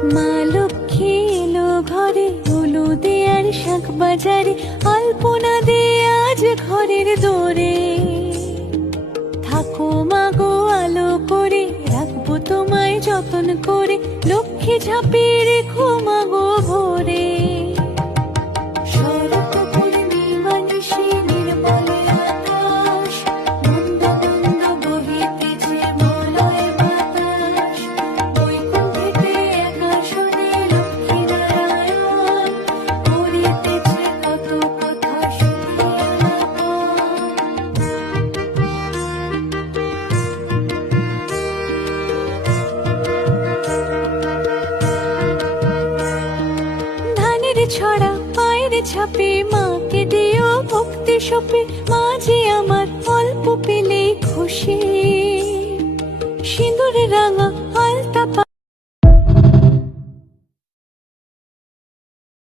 মা লক্ষ্মী এলো ঘরে, হলুদে আর শাক বাজারে, আলপনা দিয়ে আজ ঘরের দোরে। থাকো মাগো আলো করে, রাখবো তোমায় যতন করে, লক্ষ্মী ঝাঁপিয়ে রেখো মাগো ভোরে। ছড়া পায়ের ছাপে, মাকে দিও ভক্তি সপে, মাঝে আমার অল্প পেলে খুশি। সিঁদুরে রাঙা